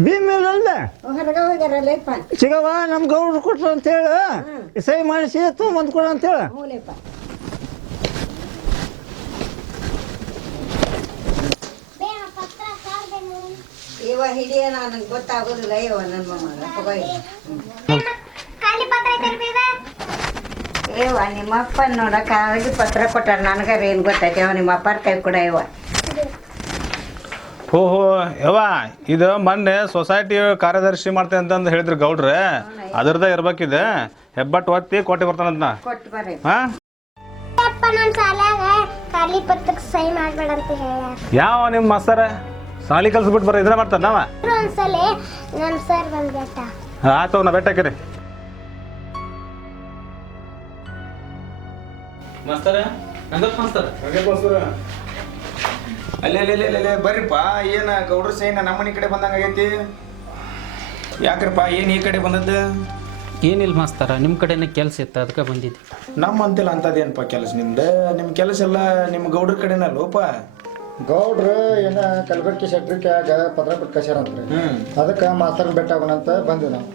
Speaker 10: ಭೀಮ್ ಅಲ್ಲ? ಸಿಗವ ನಮ್ಮ ಗೌಡ್ರು ಕೊಟ್ರು ಅಂತ ಹೇಳಿ ಸೈ ಮಾಡಿಸಿ ತೊಗೊಂಬಂದು ಕೊಡ ಅಂತ ಹೇಳ
Speaker 3: ಇವ ಹಿಡಿಯ ನನಗೆ ಗೊತ್ತಾಗೋದಿಲ್ಲ. ಇವ ನನ್ನ ಮಗ ಇವ ಏವ ನಿಮ್ಮಪ್ಪ ನೋಡ ಕಾಲಿಗೆ ಪತ್ರ ಕೊಟ್ಟಾರ. ನನಗಾರ ಏನು ಗೊತ್ತೈತೆ? ಅವ ನಿಮ್ಮ ಅಪ್ಪರ ಕೈ ಕೂಡ ಇವ.
Speaker 11: ಓಹೋ ಯವ್ವ ಇದು ಮೊನ್ನೆ ಸೊಸೈಟಿ ಕಾರ್ಯದರ್ಶಿ ಮಾಡ್ತೇನೆ ಅಂತಂದು ಹೇಳಿದ್ರು ಗೌಡ್ರೆ. ಅದರದ ಇರ್ಬೇಕಿದೆ. ಹೆಬ್ಬಟ್ಟು ಒತ್ತಿ ಕೊಟ್ಟು ಬರ್ತಾನಂತ ನಾ.
Speaker 3: ಕೊಟ್ಟು ಬರ್ರಿ.
Speaker 11: ಹಾ?
Speaker 4: ಅಪ್ಪ ನನ್ನ ಸಾಲಾಗ ಖಾಲಿ ಪತ್ರಕ್ಕೆ ಸಹಿ ಮಾಡ್ಬೇಡ ಅಂತ ಹೇಳ್ಯಾರ
Speaker 11: ಯಾವ ನಿಮ್ಮ ಮಾಸ್ತರ? ಸಾಲಿ ಕಲ್ಸ್ಬಿಟ್ಟು ಬರ ಇದ್ರೆ ಮಾಡ್ತಾನ ನಾವ.
Speaker 4: ಒಂದ್ಸಲ ನಮ್ಮ ಸರ್ ಬಂದ್ಬಿಟ್ಟ.
Speaker 11: ಆಯ್ತು ನಾ ಬೆಟ್ಟಾಕಿರಿ
Speaker 13: ಮಾಸ್ತರ ಮಾಸ್ತರ.
Speaker 12: ಅಲ್ಲೇ ಬರ್ರಿಪ್ಪ. ಏನ ಗೌಡ್ರ ಸೈನ ನಮ್ಮನೆ ಕಡೆ ಬಂದಂಗ ಆಗೈತಿ? ಯಾಕ್ರಪ್ಪ ಏನ್ ಈ ಕಡೆ ಬಂದದ್ದು?
Speaker 14: ಏನಿಲ್ಲ ಮಾಸ್ತಾರ ನಿಮ್ಮ ಕಡೆನೇ ಕೆಲಸ ಇತ್ತು ಅದಕ್ಕೆ ಬಂದಿದ್ದೆ.
Speaker 12: ನಮ್ಮ ಅಂತಿಲ್ಲ ಅಂತದೇನಪ್ಪ ಕೆಲಸ ನಿಮ್ದು? ನಿಮ್ಮ ಕೆಲಸ ಎಲ್ಲ ನಿಮ್ಮ ಗೌಡ್ರ ಕಡೆನ ಲೋಪ
Speaker 10: ಗೌಡ್ರ ಏನ ಕಲಬೆರಕೆ ಶೆಟ್ರಿಕ್ಯಾಗ ಪತ್ರ ಬಿಟ್ಟು ಕಸ್ಯಾರಂತ್ರಿ ಅದಕ್ಕೆ ಮಾಸ್ತರ್ ಬೆಟ್ಟ ಆಗೋಣ ಅಂತ ಬಂದ್ವಿ ನಾವು.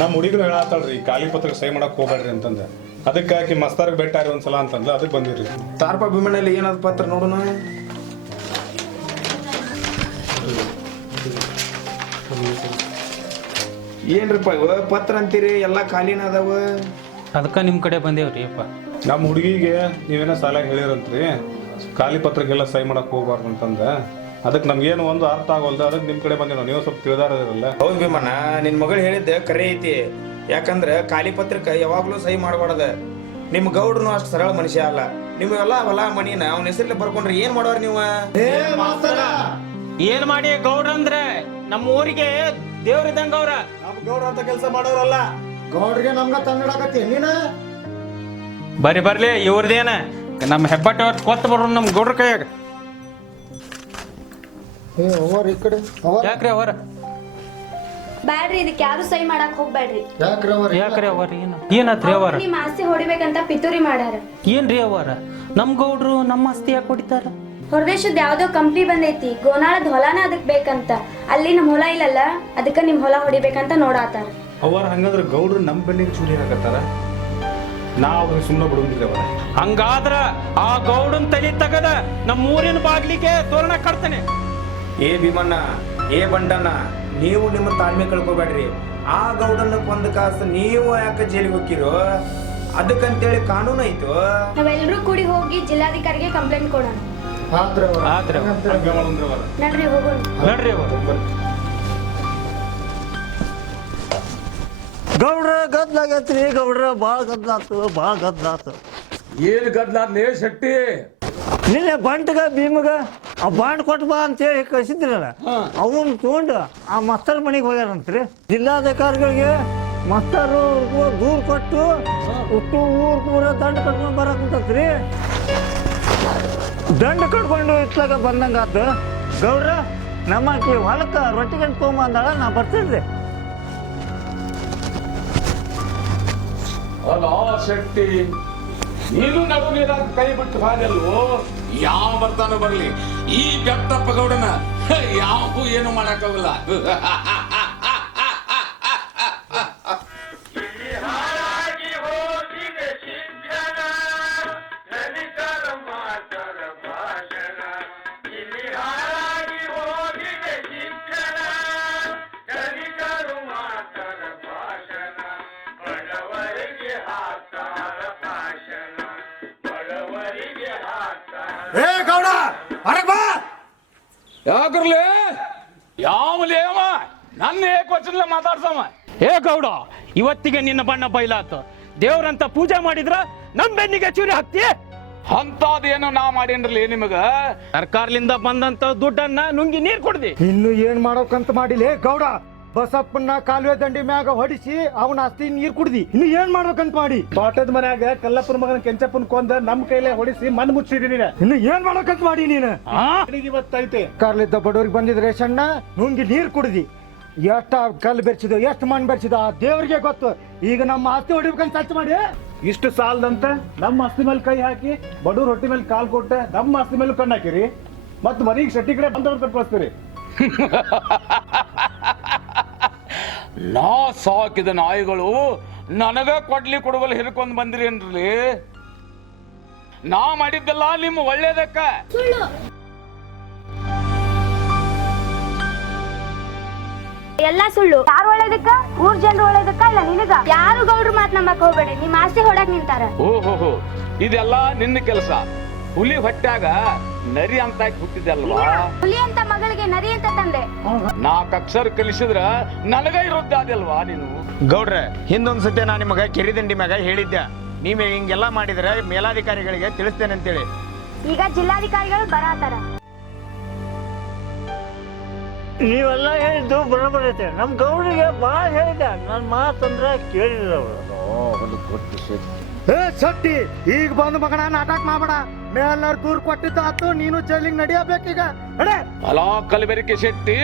Speaker 13: ನಮ್ಮ ಹುಡುಗರು ಹೇಳತ್ತಳ್ರಿ ಖಾಲಿ ಪತ್ರಕ್ಕೆ ಸಹಿ ಮಾಡಕ್ ಹೋಗ್ಬೇಡ್ರಿ ಅಂತಂದ. ಅದಕ್ಕೆ ಆಕಿ ಮಸ್ತಾರ್ಗೆ ಬೆಟ್ಟಾರಿ ಒಂದ್ಸಲ ಅಂತಂದ್ಲ ಅದಕ್ಕೆ ಬಂದಿರಿ
Speaker 12: ತಾರ್ಪ ಭೀಮಣ್ಣಲ್ಲಿ ಏನದ ಪತ್ರ ನೋಡೋಣ? ಏನ್ರಿಪ್ಪ ಇವ? ಪತ್ರ ಅಂತೀರಿ? ಎಲ್ಲ ಖಾಲಿನ ಅದಾವ?
Speaker 14: ಅದಕ್ಕೆ ನಿಮ್ಮ ಕಡೆ ಬಂದೇವ್ರಿ ಅಪ್ಪ
Speaker 13: ನಮ್ಮ ಹುಡುಗಿಗೆ ನೀವೇನೋ ಸಾಲ ಹೇಳಿರಂತ್ರಿ. ಖಾಲಿ ಪತ್ರಕ್ಕೆಲ್ಲ ಸೈ ಮಾಡಕ್ ಹೋಗ್ಬಾರ್ದು ಅಂತಂದ. ಅದಕ್ಕೆ ನಮ್ಗೇನು ಒಂದು ಅರ್ಥ ಆಗೋಲ್ದ? ಅದಕ್ಕೆ ನಿಮ್ಮ ಕಡೆ ಬಂದಿರೋ ನೀವು ಸ್ವಲ್ಪ ತಿಳಿದಾರಲ್ಲ
Speaker 12: ಹೌದು ಭೀಮಣ್ಣ ನಿನ್ ಮಗಳು ಹೇಳಿದ್ದೆ ಕರೆ ಐತಿ. ಯಾಕಂದ್ರೆ ಖಾಲಿ ಪತ್ರಕ್ಕೆ ಯಾವಾಗ್ಲೂ ಸಹಿ ಮಾಡಬಾರ್ದ. ನಿಮ್ ಗೌಡ್ರನು ಅಷ್ಟು ಸರಳ ಮನುಷ್ಯ ಅಲ್ಲ. ನಿಮಗೆಲ್ಲ ಹೊಲ ಮಣಿನ ಅವನ ಹೆಸರಲ್ಲಿ ಬರ್ಕೊಂಡ್ರೆ ಏನ್ ಮಾಡೋರ್ ನೀವು?
Speaker 8: ಏನ್ ಮಾಡಿ ಗೌಡ್ರ ಅಂದ್ರೆ ನಮ್ಮ ಊರಿಗೆ ದೇವ್ರಿದ್ದಂಗ ಅವ್ರ.
Speaker 10: ನಮ್ ಗೌಡ್ರ ಅಂತ ಕೆಲಸ ಮಾಡೋರಲ್ಲ. ಗೌಡ್ರಿಗೆ ನಮ್ಗ ತಂದಿಡಕತ್ತಿ ನೀನ?
Speaker 8: ಬರಿ ಬರ್ಲಿ ಇವ್ರದೇನ. ನಮ್ಮ ಹೆಬ್ಬಟ್ಟ ಕೊತ್ತ ಬರೋ ನಮ್ಮ ಗೌಡ್ರ ಕೈಯಾಗ.
Speaker 10: ಏ ಅವರ್ ಈ ಕಡೆ. ಅವರ್
Speaker 8: ಯಾಕ್ರಿ ಅವರ?
Speaker 1: ಬ್ಯಾಡ್ರಿ ಇದಕ್ಕೆ ಯಾರು ಸಹಿ ಮಾಡಕ್ ಹೋಗ್ಬೇಡ್ರಿ
Speaker 10: ಯಾಕ್ರಿ ಅವರ್?
Speaker 14: ಯಾಕ್ರಿ ಅವರ? ಏನು? ಏನಾತ್ರಿ ಅವರ
Speaker 1: ನಿಮ್ಮ ಆಸ್ತಿ ಹೊಡಿಬೇಕಂತ ಪಿತೂರಿ ಮಾಡ್ಯಾರ.
Speaker 14: ಏನ್ರಿ ಅವರ? ನಮ್ಮ ಗೌಡ್ರು ನಮ್ಮ ಆಸ್ತಿ ಯಾಕೆ ಹೊಡಿತಾರ.
Speaker 1: ಹೊರದೇಶದ ಯಾವ್ದೋ ಕಂಪ್ನಿ ಬಂದೈತಿ ಗೋನಾಳದ ಹೊಲನ ಅದಕ್ಕೆ ಬೇಕಂತ. ಅಲ್ಲಿ ನಮ್ಮ ಹೊಲ ಇಲ್ಲಲ್ಲ ಅದಕ್ಕೆ ನಿಮ್ಮ ಹೊಲ ಹೊಡಿಬೇಕಂತ ನೋಡಾತಾರ.
Speaker 13: ಅವರ ಹಂಗಂದ್ರೆ ಗೌಡ್ರು ನಮ್ಮ ಬೆನ್ನಿಗೆ ಚೂರಿ ಹಾಕತ್ತಾರ? ನಾವು ಸುಮ್ಮನೆ ಬಿಡುವಂಗಿಲ್ಲ ಅವರ
Speaker 8: ಹಂಗಾದ್ರ ಆ ಗೌಡನ್ ತಲೆ ತಗದ ನಮ್ಮ ಊರಿನ ಬಾಗ್ಲಿಗೆ ತೋರಣ ಕಟ್ತಾನೆ.
Speaker 12: ಏ ಭೀಮಣ್ಣ ಏ ಬಂಡಣ್ಣ ನೀವು ನಿಮ್ಮ ತಾಳ್ಮೆ ಕಳ್ಕೊಬೇಡ್ರಿ. ಆ ಗೌಡನ್ನ ಕೊಂದ ಕಾಸು ನೀವು ಯಾಕೆ ಜೈಲಿಗೆ ಹೋಗಿರೋ ಅದಕ್ಕಂತೇಳಿ ಕಾನೂನು ಐತು
Speaker 1: ನಾವೆಲ್ಲರೂ ಕೂಡಿ ಹೋಗಿ ಜಿಲ್ಲಾಧಿಕಾರಿಗೆ ಕಂಪ್ಲೇಂಟ್ ಕೊಡೋಣ.
Speaker 10: ಆತ್ರ
Speaker 8: ಗದ್ದಲ
Speaker 13: ಹಂಗ ಗೌಡ್ರ ಬಾಳ
Speaker 1: ನಡ್ರಿ
Speaker 8: ಆತು
Speaker 10: ಗೌಡ್ರ ಗೌಡ್ರ ಭಾಳ ಆತು ಏನ್ ಗದ್ಲಾತು.
Speaker 9: ಏನು ಗದ್ಲಾದ್ಲೇ ಶೆಟ್ಟಿ?
Speaker 10: ನಿನ್ನೆ ಬಂಟ್ಗ ಭೀಮಗ ಆ ಬಾಂಡ್ ಕೊಟ್ಟು ಬಾ ಅಂತ ಹೇಳಿ ಕಳಿಸಿದ್ರಲ್ಲ ಅವನ್ ತಗೊಂಡು ಆ ಮಸ್ತರ್ ಮನೆಗೆ ಹೋಗ್ಯಾರಂತ್ರಿ. ಜಿಲ್ಲಾಧಿಕಾರಿಗಳಿಗೆ ಮಸ್ತರು ದೂರ್ ಕೊಟ್ಟು ಉಟ್ಟು ಊರ್ ಊರ ದಂಡ ಕಟ್ಕೊಂಡು ಬರಕುಂತತ್ರಿ ದಂಡ ಕಟ್ಕೊಂಡು ಇತ್ಲಾಗ ಬಂದಂಗ ಆತು. ನಮ್ಮ ನಮ್ಮಕ್ಕಿ ಹೊಲಕ್ಕ ರೊಟ್ಟಿಗೆ ತೊಗೊಂಬಂದಾಳ ನಾ
Speaker 9: ಬರ್ತಿದ್ದೆ. ಶೆಟ್ಟಿ, ನೀನು ನಡು ನೀರಾಗ ಕೈ ಬಿಟ್ಟು ಹಾದಲ್ವೋ ಯಾವ ಬರ್ತಾನೋ ಬರ್ಲಿ. ಈ ಬೆಟ್ಟಪ್ಪ ಗೌಡನ ಯಾವ ಏನು ಮಾಡಕ್ಕಾಗಲ್ಲ. (laughs) ನನ್ನ ಮಾತಾಡ್ಸಮ್ಮ
Speaker 8: ಏ ಗೌಡ ಇವತ್ತಿಗೆ ನಿನ್ನ ಬಣ್ಣ ಬಯಲಾತು ದೇವ್ರಂತ ಪೂಜೆ ಮಾಡಿದ್ರ ನಮ್ ಬೆನ್ನಿಗೆ ಚೂರಿ ಹಾಕ್ತಿ
Speaker 9: ಅಂತದೇನು ನಾ ಮಾಡೇನ್ರಲಿ ನಿಮಗ?
Speaker 8: ಸರ್ಕಾರದಿಂದ ಬಂದಂತ ದುಡ್ಡನ್ನ ನುಂಗಿ ನೀರ್ ಕುಡ್ದಿ.
Speaker 10: ಇನ್ನು ಏನ್ ಮಾಡೋಕಂತ ಮಾಡಿಲ್ಲ ಗೌಡ ಬಸಪ್ಪನ್ನ ಕಾಲುವೆ ದಂಡಿ ಮ್ಯಾಗ ಹೊಡಿಸಿ ಅವನ ಆಸ್ತಿ ನೀರ್ ಕುಡ್ದಿ. ಇನ್ನು ಏನ್ ಮಾಡ್ಬೇಕಂತ ಮಾಡಿ?
Speaker 13: ತೋಟದ ಮನ್ಯಾಗ ಕಲ್ಲಪ್ಪನ ಮಗನ ಕೆಂಚಪ್ಪನ ಕೊಂದ ನಮ್ಮ ಕೈಲೇ ಹೊಡಿಸಿ ಮನ್ ಮುಚ್ಚಿದಿ ನೀನ.
Speaker 10: ಇನ್ನು ಏನ್ ಮಾಡ್ಬೇಕಂತ ಮಾಡಿ ನೀನು?
Speaker 13: ಇವತ್ತೈತೆ
Speaker 10: ಕಾರ್ಲಿದ್ದ ಬಡವ್ರಿಗೆ ಬಂದಿದ್ರೆ ಸಣ್ಣ ನುಂಗಿ ನೀರ್ ಕುಡ್ದಿ. ಎಷ್ಟ ಕಲ್ಲು ಬೆರ್ಸಿದ ಎಷ್ಟು ಮಣ್ಣು ಬೆರ್ಸಿದ ಆ ದೇವ್ರಿಗೆ ಗೊತ್ತು. ಈಗ ನಮ್ಮ ಆಸ್ತಿ ಹೊಡಿಬೇಕಂತ ಸರ್ಚ್ ಮಾಡಿ.
Speaker 13: ಇಷ್ಟು ಸಾಲದಂತ ನಮ್ಮ ಆಸ್ತಿ ಮೇಲೆ ಕೈ ಹಾಕಿ ಬಡವ್ರ ಹೊಟ್ಟಿ ಮೇಲೆ ಕಾಲ್ ಕೊಟ್ಟೆ ನಮ್ಮ ಆಸ್ತಿ ಮೇಲೆ ಕಣ್ಣು ಹಾಕಿರಿ. ಮತ್ ಮನೆಗೆ ಶೆಟ್ಟಿ ಕಡೆ ಬಂದವ್ರು ತಪ್ಪಿಸ್ತೀರಿ (laughs)
Speaker 9: ನಾ ಸಾಕಿದ ನಾಯಿಗಳು ನನಗ ಕೊಡ್ಲಿ ಕೊಡುವಲ್ಲಿ ಹಿರ್ಕೊಂಡ್ ಬಂದಿರೇನ್ರಿ ನಾ ಮಾಡಿದ್ದೆಲ್ಲ ನಿಮ್ಮ ಒಳ್ಳೇದಕ್ಕ.
Speaker 1: ಎಲ್ಲ ಸುಳ್ಳು. ಯಾರು ಒಳ್ಳೇದಕ್ಕ? ಊರ್ ಜನರು ಒಳ್ಳೇದಕ್ಕ? ಇಲ್ಲ ನಿನಗ? ಯಾರು ಗೌಡ್ರು ಮಾತ್ ನಂಬಕ್ ಹೋಗ್ಬೇಡಿ. ನಿಮ್ ಆಸೆ ಹೊಡಕ್ ನಿಂತಾರ.
Speaker 9: ಓಹೋಹೋ ಇದೆಲ್ಲ ನಿನ್ನ ಕೆಲಸ. ಹುಲಿ ಹೊಟ್ಟಾಗ ನರಿ ಅಂತ ಹುಟ್ಟಿದಲ್ವಾ
Speaker 1: ಹುಲಿ ಅಂತ ಮಗಳಿಗೆ ನರಿ ಅಂತ ತಂದೆ.
Speaker 9: ನಾಕ್ ಅಕ್ಷರ ಕಲಿಸಿದ್ರ ನನಗ ಇರೋದಾದಲ್ವಾ ಅದಲ್ವಾ ನೀನು?
Speaker 12: ಗೌಡ್ರ ಹಿಂದೊಂದ್ಸತಿ ನಾ ನಿಮಗ ಕೆರಿದಂಡಿ ಮ್ಯಾಗ ಹೇಳಿದ್ದೆ. ನೀವೇ ಹಿಂಗೆಲ್ಲ ಮಾಡಿದ್ರೆ ಮೇಲಾಧಿಕಾರಿಗಳಿಗೆ ತಿಳಿಸ್ತೇನೆ ಅಂತೇಳಿ.
Speaker 1: ಈಗ ಜಿಲ್ಲಾಧಿಕಾರಿಗಳು ಬರಾತಾರ.
Speaker 10: ನೀವೆಲ್ಲ ಹೇಳಿದ್ದು ಬರೋಬರ್ ಐತೆ. ನಮ್ಮ ಗೌರಿಗೆ ಭಾಳ ಹೇಳಿದ ನನ್ನ ಮಾತಂದ್ರೆ ಕೇಳಿಲ್ಲ ಅವರು.
Speaker 5: ಏ ಶೆಟ್ಟಿ ಈಗ ಬಂದು ಮಗನ ನಾಟಕ ಮಾಡಬೇಡ. ಮೇಲ್ನವ್ರು ದೂರ್ ಕೊಟ್ಟಿದ್ದು ಆತು ನೀನು ಜೈಲಿಗೆ ನಡಿಯಬೇಕೀಗ ಅಡೆ
Speaker 9: ಅಲಾ ಕಲಬೆರಕೆ ಶೆಟ್ಟಿ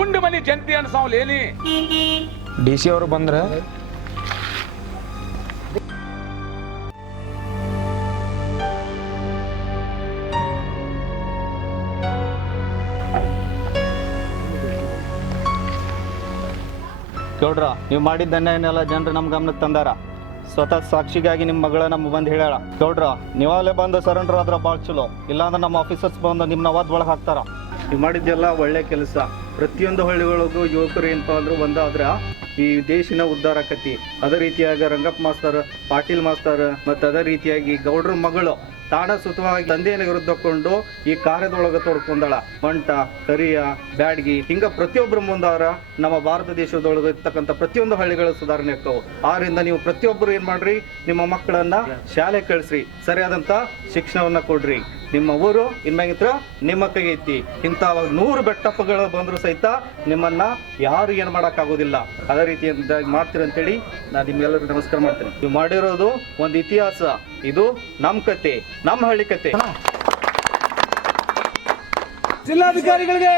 Speaker 9: ಉಂಡು ಮನಿ ಜಂತಿ ಅನ್ಸಾವ್ಲೇನಿ
Speaker 12: ಡಿ ಸಿ ಅವರು ಬಂದ್ರೆ
Speaker 8: ಗೌಡ್ರ, ನೀವು ಮಾಡಿದ್ದ ಅನ್ಯಾಯನೆಲ್ಲ ಜನರು ನಮ್ಮ ಗಮನಕ್ಕೆ ತಂದಾರ. ಸ್ವತಃ ಸಾಕ್ಷಿಗಾಗಿ ನಿಮ್ಮ ಮಗಳ ನಮ್ಮ ಬಂದು ಹೇಳ್ಯಾಳ. ಗೌಡ್ರ ನೀವಾಗಲೇ ಬಂದು ಸರೆಂಡರ್ ಆದ್ರೆ ಭಾಳ ಚಲೋ. ಇಲ್ಲಾಂದ್ರೆ ನಮ್ಮ ಆಫೀಸರ್ಸ್ ಬಂದು ನಿಮ್ಮ ಅವಾದ್ ಒಳಗೆ ಹಾಕ್ತಾರ. ನೀವು ಮಾಡಿದ್ದೆಲ್ಲ ಒಳ್ಳೆ ಕೆಲಸ. ಪ್ರತಿಯೊಂದು ಹಳ್ಳಿಗಳಿಗೂ ಯುವಕರು ಏನಪ್ಪ ಅಂದ್ರೆ ಒಂದಾದ್ರ ಈ ದೇಶಿನ ಉದ್ಧಾರ ಆಕತಿ ಅದೇ ರೀತಿಯಾಗಿ ರಂಗಪ್ಪ ಮಾಸ್ತರ್, ಪಾಟೀಲ್ ಮಾಸ್ತರ್, ಮತ್ತು ಅದೇ ರೀತಿಯಾಗಿ ಗೌಡ್ರ ಮಗಳು. ತಾಡ ಸುತವಾಗಿ ತಂದೆಯನ್ನು ವಿರುದ್ಧಕೊಂಡು ಈ ಕಾರ್ಯದೊಳಗೆ ತೋಡ್ಕೊಂಡಳ. ಮಂಟ, ಕರಿಯ, ಬ್ಯಾಡ್ಗಿ, ಹಿಂಗ ಪ್ರತಿಯೊಬ್ಬರ ಮುಂದಾರ ನಮ್ಮ ಭಾರತ ದೇಶದೊಳಗೆ ಇರ್ತಕ್ಕಂಥ ಪ್ರತಿಯೊಂದು ಹಳ್ಳಿಗಳ ಸುಧಾರಣೆ ಆಗ್ತಾವ. ಆದ್ರಿಂದ ನೀವು ಪ್ರತಿಯೊಬ್ಬರು ಏನ್ ಮಾಡ್ರಿ, ನಿಮ್ಮ ಮಕ್ಕಳನ್ನ ಶಾಲೆ ಕಳಿಸ್ರಿ. ಸರಿಯಾದಂತ ಶಿಕ್ಷಣವನ್ನ ಕೊಡ್ರಿ. ನಿಮ್ಮ ಊರು ಇನ್ಮ್ಯಾಗಿತ್ರ ನಿಮ್ಮ ಕೈಗೈತಿ ಇಂಥ ನೂರು ಬೆಟ್ಟಪ್ಪಗಳು ಬಂದರೂ ಸಹಿತ ನಿಮ್ಮನ್ನ ಯಾರು ಏನ್ ಮಾಡಕ್ ಆಗೋದಿಲ್ಲ ಅದೇ ರೀತಿಯಿಂದ ಮಾಡ್ತೀರಂತೇಳಿ ನಾನು ನಿಮ್ಗೆಲ್ಲರಿಗೂ ನಮಸ್ಕಾರ ಮಾಡ್ತೇನೆ. ನೀವು ಮಾಡಿರೋದು ಒಂದು ಇತಿಹಾಸ. ಇದು ನಮ್ಮ ಕತೆ ನಮ್ಮ ಹಳ್ಳಿ ಕತೆ.
Speaker 5: ಜಿಲ್ಲಾಧಿಕಾರಿಗಳಿಗೆ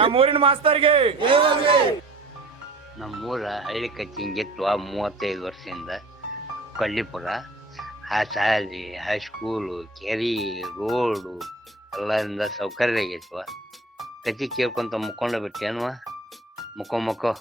Speaker 12: ನಮ್ಮ ಊರಿನ ಮಾಸ್ತರ್ಗೆ
Speaker 15: ನಮ್ಮೂರ ಹಳ್ಳಿ ಕಚ್ಚಿಂಗಿತ್ತು ಆ ಮೂವತ್ತೈದು ವರ್ಷದಿಂದ ಕಳ್ಳಿಪುರ, ಆ ಶಾಲೆ ಹೈಸ್ಕೂಲು ಕೆರಿ ರೋಡು ಎಲ್ಲರಿಂದ ಸೌಕರ್ಯ ಆಗಿತ್ತು ಕತಿ ಕೇಳ್ಕೊಂತ ಮುಕ್ಕೊಂಡ ಬಿಟ್ಟೇನ್ವ? ಮುಕ್ಕೋ ಮುಕ್ಕೋ.